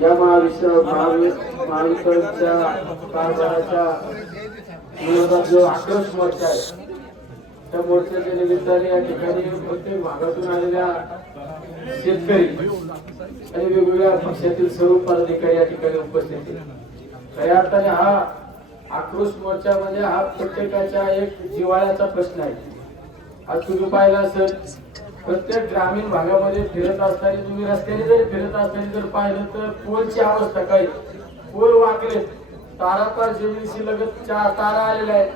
या महावितरणच्या कारभाराच्या विरोधात जो आक्रोश मोर्चा आहे त्या मोर्चाच्या निमित्ताने या ठिकाणी प्रत्येक भागातून आलेल्या शेतकरी आणि वेगवेगळ्या पक्षातील सर्व पदाधिकारी या ठिकाणी उपस्थित आहेत। खऱ्या अर्थाने हा आक्रोश मोर्चा म्हणजे हा प्रत्येकाच्या एक जिव्हाळ्याचा प्रश्न आहे। आज तुम्ही पाहिला असेल प्रत्येक ग्रामीण भागामध्ये फिरत असताना तुम्ही रस्त्याने जरी फिरत असताना जर पाहिलं तर पोलची अवस्था काय, पोल वाकले, तारापार जमिनीशी लगत तारा आलेल्या आहेत।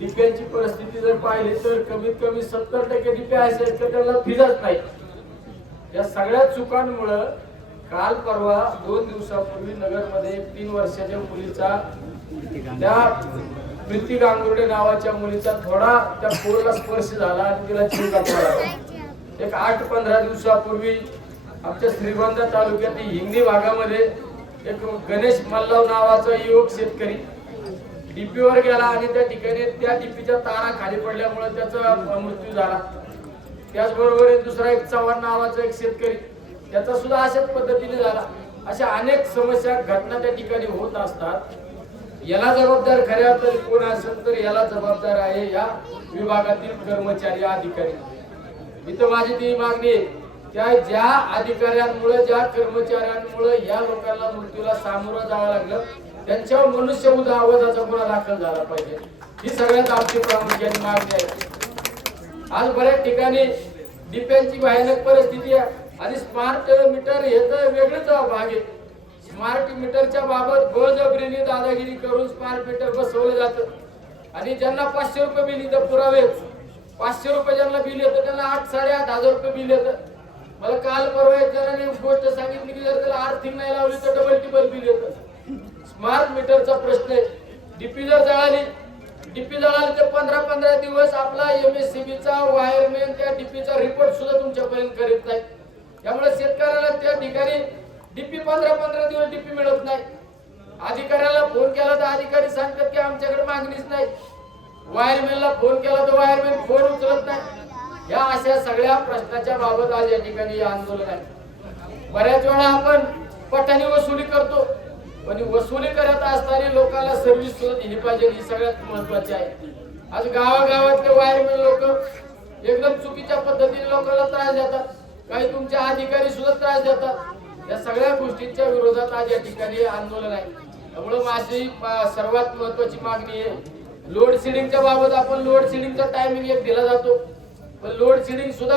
डिप्यांची परिस्थिती जर पाहिली तर कमीत कमी 70% डिप्या अशा आहेत की त्याला फिरत नाही। या सगळ्या चुकांमुळे काल परवा 2 दिवसापूर्वी नगरमध्ये 3 वर्षाच्या मुलीचा त्या प्रीती गांगुर्डे नावाच्या मुलीचा थोडा त्या पोलला स्पर्श झाला आणि तिला जीव गमवावा। एक 8-15 दिवसापूर्वी आमच्या श्रीगोंदा तालुक्यातील हिंगणी भागामध्ये एक गणेश मल्लाव नावाचा युवक शेतकरी डीपीवर गेला आणि त्या ठिकाणी त्या डीपीच्या तारा खाली पडल्यामुळे त्याचा मृत्यू झाला। त्याचबरोबर दुसरा एक चव्हाण नावाचा एक शेतकरी त्याचा सुद्धा अशाच पद्धतीने झाला। अशा अनेक समस्या घटना त्या ठिकाणी होत असतात। याला जबाबदार खऱ्या अर्थाने कोण असेल तर याला जबाबदार आहे या विभागातील कर्मचारी अधिकारी। इथं माझी ती मागणी आहे की ज्या अधिकाऱ्यांमुळे ज्या कर्मचाऱ्यांमुळे या लोकांना मृत्यूला सामोरं जावं लागलं त्यांच्यावर मनुष्यवध आवाजाचा गुन्हा दाखल झाला पाहिजे, ही सगळ्यात आमची प्रामुख्याने मागणी आहे। आज बऱ्याच ठिकाणी डिप्यांची भयानक परिस्थिती आहे आणि स्मार्ट मीटर हे तर वेगळेच भाग आहे। स्मार्ट मीटरच्या बाबत बळजबरीने दादागिरी करून स्मार्ट मीटर बसवलं जातं आणि ज्यांना 500 रुपये बिल इथं पुरावे 500 रुपये ज्यांना बिल येतं त्यांना 8-8.5 रुपये बिल येतं। मला काल परवा एक जणांनी गोष्ट सांगितली की जर त्याला आर्थिंग नाही लावली तर डबल टिबल बिल येतं। स्मार्ट मीटरचा प्रश्न आहे। डीपी जर जळाली तर 15-15 दिवस आपला एमएससीबीचा वायरमॅन त्या डीपीचा रिपोर्ट सुद्धा तुमच्यापर्यंत करीत नाही। त्यामुळे शेतकऱ्याला त्या ठिकाणी डीपी 15-15 दिवस डीपी मिळत नाही। अधिकाऱ्याला फोन केला तर अधिकारी सांगतात की आमच्याकडे मागणीच नाही। वायरमॅनला फोन केला तर वायरमॅन फोन उचलत नाही। या अशा सगळ्या प्रश्नाच्या बाबत आज या ठिकाणी आंदोलन आहे। बऱ्याच वेळा आपण पटाने वसुली करतो पण वसुली करत असताना लोकांना सर्व्हिस सुद्धा दिली पाहिजे, ही सगळ्यात महत्त्वाची आहे। आज गावागावातले वायरमॅन लोक एकदम चुकीच्या पद्धतीने लोकांना त्रास देतात, काही तुमचे अधिकारी सुद्धा त्रास देतात। या सगळ्या गोष्टींच्या विरोधात आज या ठिकाणी आंदोलन आहे। त्यामुळे माझी सर्वात महत्त्वाची मागणी आहे लोड शेडिंगच्या बाबत आपण लोड शेडिंगचा टायमिंग एक दिला जातो पण लोड शेडिंग सुद्धा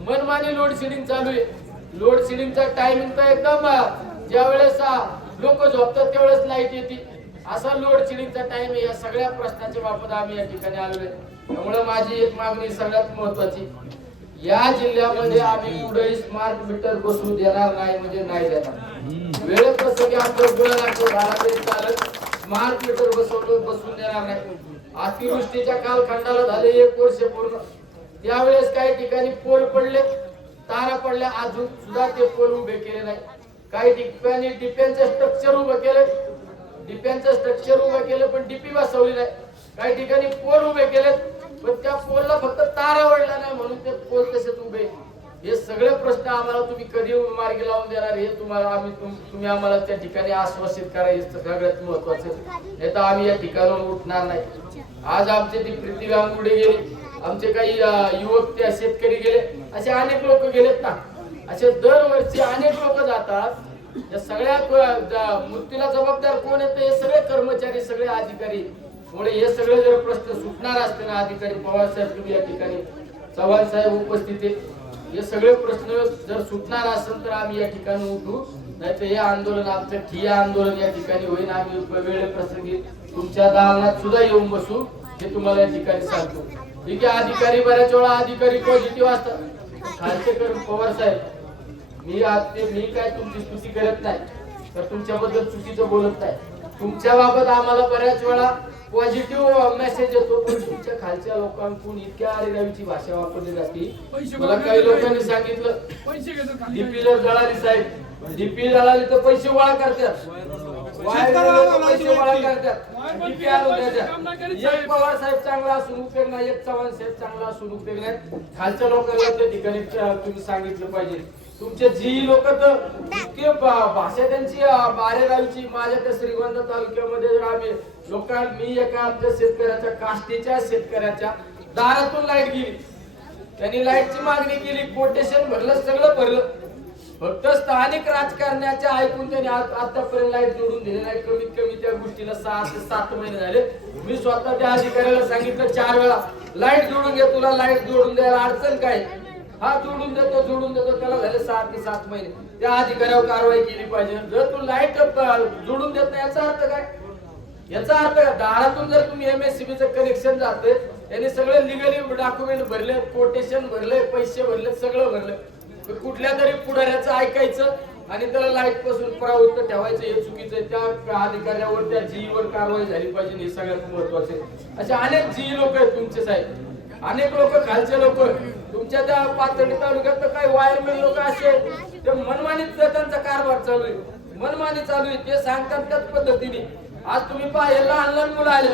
मनमानी लोड शेडिंग चालू आहे। लोड शेडिंगचा टायमिंग तर एकदम ज्या वेळेस लोक झोपतात त्यावेळेस लाईट येते असा लोड शेडिंगचा टाइम आहे। या सगळ्या प्रश्नाच्या बाबत आम्ही या ठिकाणी आलोय। त्यामुळे माझी एक मागणी सगळ्यात महत्त्वाची, या जिल्ह्यामध्ये आम्ही कुठेही स्मार्ट मीटर बसवू देणार नाही म्हणजे नाही देणार। वेळेप्रसंगी आमचं गुन्हा दाखल झाला तरी चालत, स्मार्ट मीटर बसवून देणार नाही। अतिवृष्टीच्या कालखंडाला झाले 1 वर्ष पूर्ण, त्यावेळेस काही ठिकाणी पोल पडले, तारा पडल्या, अजून सुद्धा ते पोल उभे केले नाही। काही ठिकाणी डिप्यांचे स्ट्रक्चर उभे केले पण डीपी बसवली नाही। काही ठिकाणी पोल उभे केले पण त्या पोलला फक्त तारा वळला नाही म्हणून ते पोल तसेच उभे। हे सगळे प्रश्न आम्हाला तुम्ही कधी मार्गी लावून देणार हे तुम्ही आम्हाला त्या ठिकाणी आश्वासित करा, हे सगळ्यात महत्त्वाचं आहे। नाही तर आम्ही या ठिकाणावर उठणार नाही। आज आमचे ती प्रीती गांगुर्डे गेली, आमचे काही युवक त्या शेतकरी गेले, असे अनेक लोक गेलेत ना। असे दरवर्षी अनेक लोक जातात। या सगळ्या मृत्यूला जबाबदार कोण आहेत? हे सगळे कर्मचारी, सगळे अधिकारी। मुळे हे सगळे जर प्रश्न सुटणार असते ना, अधिकारी पवार साहेब तुम्ही या ठिकाणी, चव्हाण साहेब उपस्थित आहेत, हे सगळे प्रश्न जर सुटणार असेल तर आम्ही या ठिकाणी उठू, नाही तर हे आंदोलन आमचं ठिय्या आंदोलन या ठिकाणी होईल। आम्ही वेळेप्रसंगी तुमच्या दालनात सुद्धा येऊन बसू, हे तुम्हाला या ठिकाणी सांगतो। ठीक आहे, अधिकारी बऱ्याच वेळा अधिकारी पॉझिटिव्ह असतात। खालचे पवार साहेब, मी काय तुमची स्तुती करत नाही तर तुमच्याबद्दल चुकीचं बोलत नाही। तुमच्या बाबत आम्हाला बऱ्याच वेळा पॉझिटिव्ह मेसेज येतो पण तुमच्या खालच्या लोकांकडून इतक्या आरेरावीची भाषा वापरली जाते। मला काही लोकांनी सांगितलं डीपी जर जळाली साहेब, डीपी जळाली तर पैसे गोळा करतात, पैसे गोळा करतात, डीपी आणून देतात। एक पवार साहेब चांगला असून उपयोग नाही, एक चव्हाण साहेब चांगला असून उपयोग नाही। खालच्या लोकांना त्या ठिकाणी तुम्ही सांगितलं पाहिजे। तुमचे जी लोक तर इतके भाषा त्यांची बारेगावची माझ्या त्या श्रीगोंदा तालुक्यामध्ये जर आम्ही मी एका आमच्या शेतकऱ्याच्या काष्टीच्या शेतकऱ्याच्या दारातून लाईट गेली, त्यांनी लाईटची मागणी केली, कोटेशन भरलं, सगळं भरलं, फक्त स्थानिक राजकारण्याच्या ऐकून त्यांनी आतापर्यंत लाईट जोडून दिली नाही. कमीत कमी त्या गोष्टीला 6 ते 7 महिने झाले. मी स्वतः त्या अधिकाऱ्याला सांगितलं 4 वेळा लाईट जोडून घे, तुला लाईट जोडून द्यायला अडचण काय, हा जोडून देतो, त्याला झाले 6 ते 7 महिने. त्या अधिकाऱ्यावर कारवाई केली पाहिजे. जर तू लाईट जोडून देत नाही याचा अर्थ काय? याचा अर्थ काय? दारातून जर तुम्ही MSCB चं कनेक्शन जाते, यांनी सगळे लिगली डॉक्युमेंट भरले, कोटेशन भरले, पैसे भरले, सगळं भरलं, कुठल्या तरी पुढाऱ्याचं ऐकायचं आणि त्याला लाईट पासून प्रवृत्त ठेवायचं, हे चुकीचं आहे. त्या अधिकाऱ्यावर त्या जीवर कारवाई झाली पाहिजे, हे सगळ्यात महत्वाचे. असे अनेक जी लोक आहेत तुमचे साहेब, अनेक लोक खालचे लोक तुमच्या त्या पाथर्डी तालुक्यात काही वायरमॅन लोक असे ते मनमानीच त्यांचा कारभार चालू आहे, मनमानी चालू आहे, ते सांगतात त्याच पद्धतीने. आज तुम्ही पहा, हे लहान लहान मुलं आले,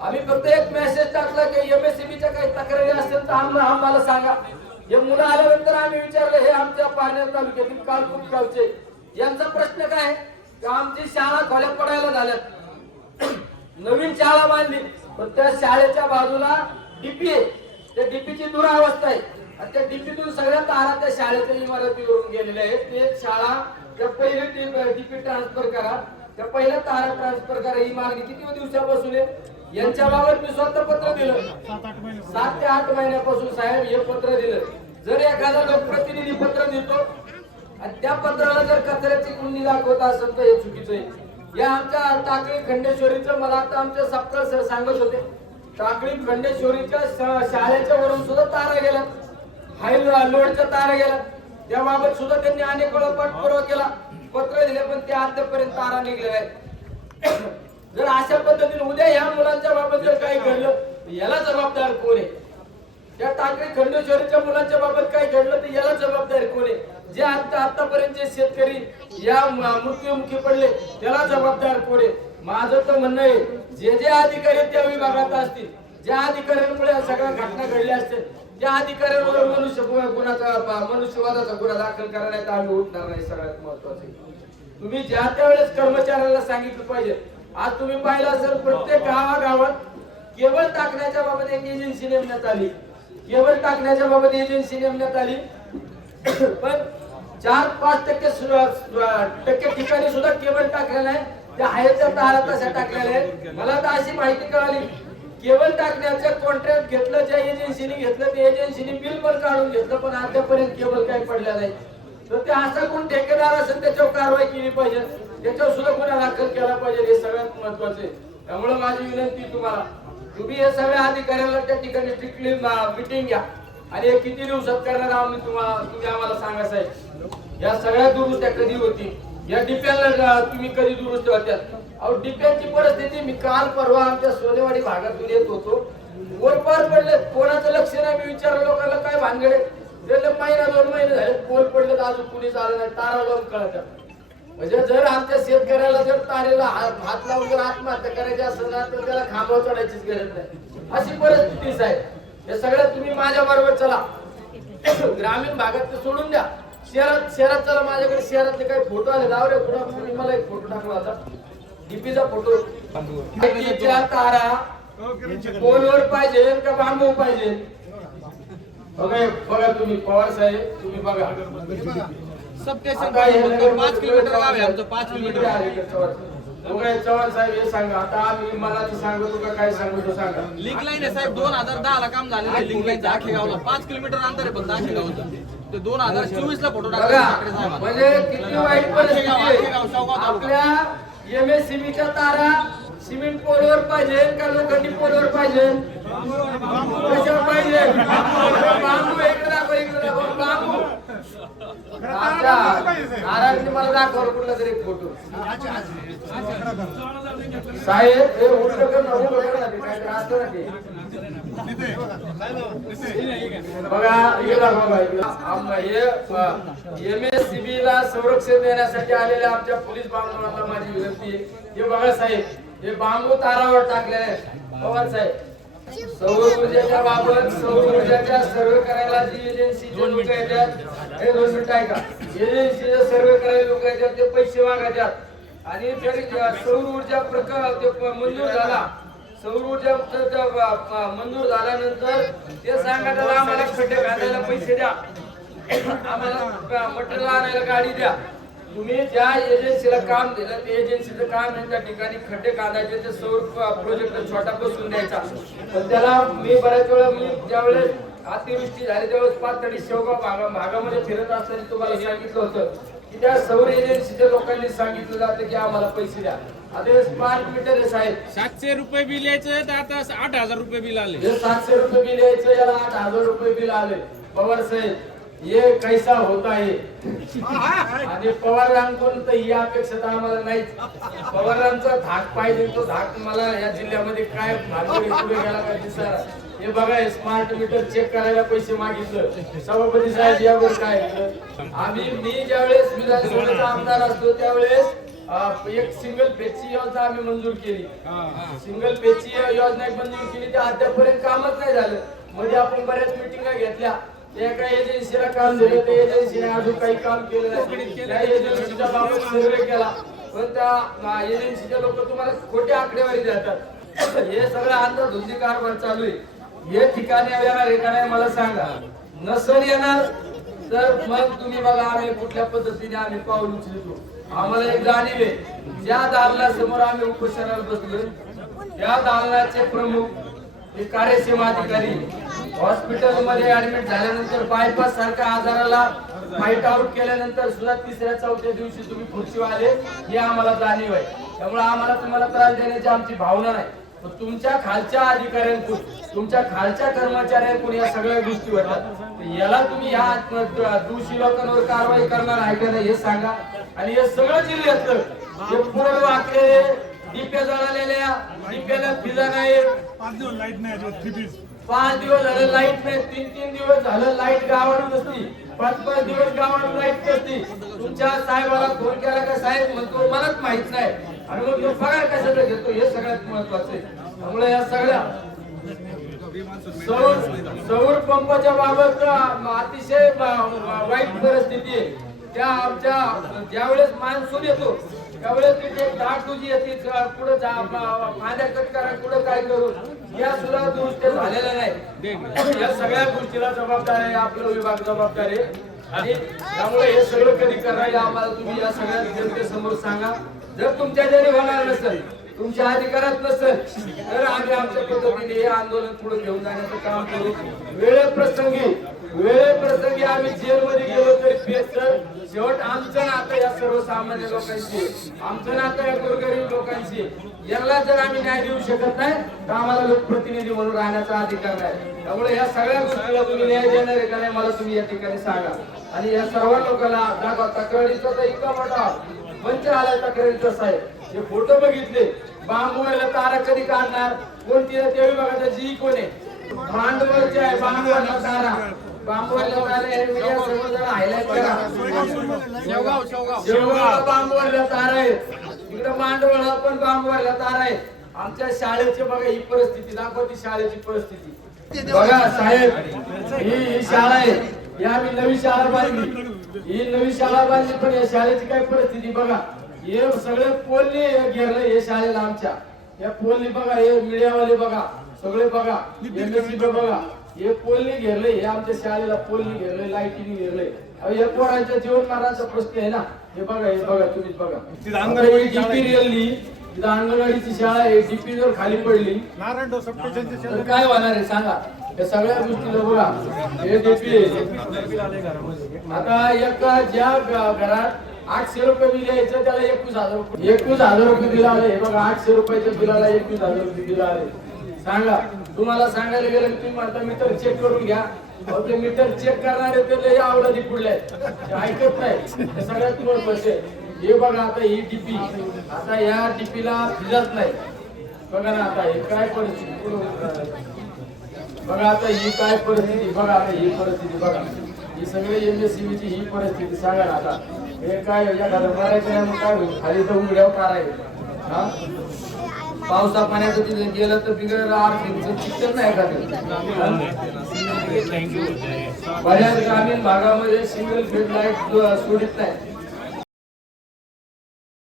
आम्ही फक्त एक मेसेज टाकला की MSCBच्या काही तक्रारी असतील तर आम्हाला सांगा. हे मुलं आल्यानंतर आम्ही विचारलं, हे आमच्या पारनेर तालुक्यातील कालकुट गावचे, यांचा प्रश्न काय की आमची शाळा खोल्या पडायला झाल्यात, नवीन शाळा बांधली, पण त्या शाळेच्या बाजूला डीपी आहे, त्या डीपीची दुरावस्था आहे आणि त्या डीपीतून सगळ्या तारा त्या शाळेच्या इमारतीवरून गेलेल्या आहेत. ते शाळा त्या पहिले डीपी ट्रान्सफर करा, त्या पहिल्या तारा ट्रान्सफर करा, ही मागणी किती दिवसापासून आहे. यांच्या बाबत मी स्वतः पत्र दिलं 7 ते 8 महिन्यापासून साहेब हे पत्र दिलं. जर एखादा लोकप्रतिनिधी पत्र देतो आणि त्या पत्राला जर कचऱ्याची कुंडी दाखवत असेल तर हे चुकीचं आहे. या आमच्या टाकळी खंडेश्वरीचं मला आता आमचे सप्ताह सर सांगत होते, टाकळी खंडेश्वरीच्या शाळेच्या वरून सुद्धा तारा गेला, हाय लोडच्या तारा गेला, त्याबाबत सुद्धा त्यांनी अनेक वेळा पाठपुरावा केला, पत्र दिले, पण ते आतापर्यंत तारा निघलेला आहे. जर अशा पद्धतीने उद्या ह्या मुलांच्या बाबत जर काही घडलं याला जबाबदार कोण आहे? त्या टाकळी खंडेश्वरीच्या मुलांच्या बाबत काही घडलं तर याला जबाबदार कोण आहे? जे आतापर्यंत जे शेतकरी या मृत्युमुखी पडले त्याला जबाबदार कोण आहे? माझं तर म्हणणं आहे, जे अधिकारी त्या विभागात असतील, ज्या अधिकाऱ्यांमुळे सगळ्या घटना घडल्या असतील, त्या अधिकाऱ्यांवर मनुष्यवादाचा गुन्हा दाखल करा, नाही तर आम्ही उठणार नाही. सगळ्यात महत्वाचे तुम्ही ज्या त्या वेळेस कर्मचाऱ्याला सांगितलं पाहिजे. आज तुम्ही पाहिलं असेल प्रत्येक गावागावात केबल टाकण्याच्या बाबत एक एजन्सी नेमण्यात आली, केबल टाकण्याच्या बाबत एजन्सी नेमण्यात आली, पण 4-5% ठिकाणी सुद्धा केबल टाकलेला आहे, त्या हायरच्या तारा तशा टाकलेल्या आहेत. मला तर अशी माहिती कळाली, केबल टाकण्याचं कॉन्ट्रॅक्ट घेतलं ज्या एजन्सीने घेतलं, त्या एजन्सीने बिल पण काढून घेतलं, पण अद्यापर्यंत केबल काही पडल्या नाही. तर ते असा कोण ठेकेदार असेल त्याच्यावर कारवाई केली पाहिजे, त्याच्यावर सुद्धा गुन्हा दाखल केला पाहिजे, हे सगळ्यात महत्वाचे. त्यामुळे माझी विनंती तुम्हाला, तुम्ही हे सगळ्या अधिकाऱ्याला त्या ठिकाणी स्ट्रिक्टली मीटिंग घ्या आणि हे किती दिवसात करणार आम्ही तुम्ही आम्हाला सांगा साहेब. या सगळ्या दुरुस्त्या कधी होती, या डिप्याला तुम्ही कधी दुरुस्त होत्या? अहो डिप्यांची परिस्थिती, मी काल परवा आमच्या सोनेवाडी भागातून येत होतो, वर पार पडले, कोणाचं लक्ष नाही. मी विचारलं लोकांना काय भानगडे, त्याला महिना 2 महिने झाले पोल पडले, अजून कुणीच आलं नाही, तारा लावून कळतात. म्हणजे जर आमच्या शेतकऱ्याला जर तारेला हात लावून जर आत्महत्या करायची असेल ना तर त्याला खांबावर चढायचीच गरज नाही, अशी परिस्थितीच आहे. हे सगळं तुम्ही माझ्या बरोबर चला, ग्रामीण भागात ते सोडून द्या, शहरात चला. माझ्याकडे शहरातले काही फोटो आले, लावले पुढे मला एक फोटो टाकला होता, डीपीचा फोटो. तारा पोलवर पाहिजे का बांबू पाहिजे? बघा तुम्ही पवार साहेब, तुम्ही बघा 5 किलोमीटर गाव आहे आमचं, 5 किलोमीटर चव्हाण साहेब हे सांगा आता. आम्ही मला सांगतो का काय सांगतो सांगा. लिंक लाईन आहे साहेब, 2010 ला काम झालेलं आहे लिंक लाईनचं आखेगावला. 5 किलोमीटर अंतर आहे फक्त आखेगावचं. ते 2024 ला फोटो टाकला. म्हणजे किती वाईट परिस्थिती आपल्या MSCBच्या तारा सिमेंट पोलवर पाहिजे का लोखंडी पोलवर पाहिजे? कशावर पाहिजे? बांबू. इकडे दाखव, इकडे दाखव, बांबू. नारायणने मला दाखवलं कुठला तरी फोटो. साहेब हे उलट बघा, MSCB ला संरक्षण देण्यासाठी आलेल्या आमच्या पोलीस बांधवांना माझी विनंती आहे. हे बघा साहेब, हे बांबू तारावर टाकले पवार साहेब. सौर ऊर्जेच्या बाबत, सौर ऊर्जेच्या सर्वे करायला जी एजन्सी येतात हे 2 मिनिटं ऐका. एजन्सीचे सर्वे करायला लोक येतात, ते पैसे मागायच्यात आणि तरी सौर ऊर्जा प्रकल्प ते मंजूर झाला. सौर ऊर्जा मंजूर झाल्यानंतर ते सांगायला आम्हाला खड्डे घालायला पैसे द्या, आम्हाला मटेरियल आणायला गाडी द्या. तुम्ही ज्या एजन्सीला काम दिलं ते एजन्सीचं काम आहे त्या ठिकाणी खड्डे काढायचे, ते सौर प्रोजेक्ट छोटा बसून द्यायचा. पण त्याला मी बऱ्याच वेळा ज्यावेळेस अतिवृष्टी झाली त्यावेळेस पाथर्डी शेवगाव भागामध्ये फिरत असताना तुम्हाला सांगितलं होतं की त्या सौर एजन्सीच्या लोकांनी सांगितलं जातं की आम्हाला पैसे द्या. आता स्मार्ट मीटर आहे साहेब, 700 रुपये बिल यायचं तर आता 8,000 रुपये बिल आले. 700 रुपये बिल यायचं, याला 8,000 रुपये बिल आले. पवार साहेब ये कैसा होता है. आणि पवारांकडून तर ही अपेक्षा तर आम्हाला नाहीच. पवारांचा धाक पाहिजे, तो धाक मला या जिल्ह्यामध्ये काय पुढे गेला का दिसणार. हे बघा, स्मार्ट मीटर चेक करायला पैसे मागितलं. सभापती साहेब यावर काय मी ज्यावेळेस विधानसभेचा आमदार असतो त्यावेळेस एक सिंगल पेजची योजना आम्ही मंजूर केली. सिंगल पेजची योजना मंजूर केली, ते अद्यापर्यंत कामच नाही झालं. मध्ये आपण बऱ्याच मिटिंगा घेतल्या, एका एजन्सीला काम दिलं, त्या एजन्सीने अजून काही काम केलं नाही. त्या एजन्सीच्या बाबत सर्वे केला, पण त्या एजन्सीचे लोक तुम्हाला खोटे आकडेवारी देतात. हे सगळं अंधाधुंदी कारभार चालू आहे. हे ठिकाणी येणार आहे का नाही मला सांगा. नसल येणार तर मग तुम्ही बघा आम्ही कुठल्या पद्धतीने आम्ही पाऊल उचलतो. आम्हाला एक जाणीव आहे, ज्या दालनासमोर आम्ही उपोषणाला बसलोय त्या दालनाचे प्रमुख हे कार्यक्षम अधिकारी हॉस्पिटल मध्ये ऍडमिट झाल्यानंतर बायपास सारख्या आजाराला फाईट आउट केल्यानंतर सुद्धा 3ऱ्या-4थ्या दिवशी तुम्ही खुर्चीवर आले, हे आम्हाला जाणीव आहे. त्यामुळे आम्हाला तुम्हाला त्रास देण्याची आमची भावना नाही. तुमच्या खालच्या अधिकाऱ्यांकडून, तुमच्या खालच्या कर्मचाऱ्यांकडून या सगळ्या गोष्टी होतात. याला तुम्ही या दोषी लोकांवर कारवाई करणार आहे का नाही हे सांगा. आणि हे सगळं जिल्ह्यातलं हे पूर्ण वाकलेले डिप्या जळालेल्या, डिप्याला फिजा नाही, 5 दिवस लाईट नाही, 5 दिवस झाले लाईट नाही, 3-3 दिवस झालं लाईट गावात नसती, 5-5 दिवस गावात लाईट नसती. तुमच्या साहेबाला फोन केला का साहेब म्हणतो मलाच माहित नाही, आणि मग तो पगार कशाला घेतो हे सगळ्यात महत्वाचं आहे. त्यामुळे या सगळ्या सौर पंपाच्या बाबत अतिशय वाईट परिस्थिती आहे. त्या आमच्या ज्यावेळेस मान्सून येतो त्यावेळेस तिथे दाट तुझी येते, पुढे फांद्या कट करा, पुढे काय करून या सुद्धा दुरुस्त्या झालेल्या नाही. या सगळ्या गोष्टीला जबाबदार आहे आपला विभाग, जबाबदार आहे. आणि त्यामुळे हे सगळं कधी करायला आम्हाला तुम्ही या सगळ्या जनतेसमोर सांगा. जर तुमच्या जरी होणार नसेल, तुमच्या अधिकारात नसेल, तर आम्ही आमच्या पद्धतीने हे आंदोलन पुढे घेऊन जाण्याचं काम करू. वेळेप्रसंगी आम्ही जेलमध्ये गेलो तरी बेहतर. शेवट आमचं नातं या सर्वसामान्य लोकांशी, आमचं नातं या गोरगरीब लोकांशी. याला जर आम्ही न्याय देऊ शकत नाही तर आम्हाला लोकप्रतिनिधी म्हणून राहण्याचा अधिकार नाही. त्यामुळे या सगळ्या गोष्टीला तुम्ही न्याय देणार आहे का नाही मला तुम्ही या ठिकाणी सांगा. आणि या सर्व लोकांना दाखवा. तक्रारीचा तर इतका मोठा मंच आलाय तक्रारीचा साहेब. हे फोटो बघितले, बांबूला तारा कधी काढणार, कोणती ते विभागाचा जी कोण आहे, मांडवरचे आहे बांबूला तारा, बांबूला तारा हे मीडिया समोर जरा हायलाइट करा. शेवगाव बांबूला तारा आहे, इकडे मांडवला पण बांबूला तारा आहे. आमच्या शाळेची बघा ही परिस्थिती, दाखवती शाळेची परिस्थिती बघा साहेब. ही शाळा आहे, ही आम्ही नवी शाळा बांधली, ही नवी शाळा बांधली, पण या शाळेची काय परिस्थिती बघा. हे सगळे पोलने घेरले हे शाळेला आमच्या. या पोलने बघा, हे मीडियावाले बघा, सगळे बघा, एमएससी बघा, हे पोलने घेरले, हे आमच्या शाळेला पोलने घेरले, लाईटीने घेरले. या पोरांच्या जीवनमानाचा प्रश्न आहे ना. हे बघा, हे बघा, तुम्हीच बघा. अंगणवाडीची शाळा आहे, डीपी जर खाली पडली तर काय होणार आहे सांगा. या सगळ्या गोष्टीला बघा, हे डीपी. आता एका ज्या घरात 800 रुपये बिल यायचं त्याला 21,000 रुपये बिल आले. हे बघा, 800 रुपयाच्या बिलाला 21,000 रुपये बिल आले. सांगा, तुम्हाला सांगायला गेलं तुम्ही म्हणता मीटर चेक करून घ्या. ते मीटर चेक करणारे ते लय आवडती पुढले ऐकत नाही. हे सगळ्यात महत्वाचं आहे. हे बघा, आता ही डीपी, आता या डीपीला फिजत नाही. बघा ना आता हे काय परिस्थिती बघा. आता ही काय परिस्थिती बघा. आता ही परिस्थिती बघा, ही सगळी एमएससीबीची ही परिस्थिती सांगा ना. आता हे काय या मारायचं काय होईल, खाली तर उघड्यावर काढायचं. पावसा पाण्याचं तिथे गेलं तर बिगर आर्थिक शिक्षण नाही का बऱ्याच ग्रामीण भागामध्ये सिंगल फेज लाईट सोडित नाही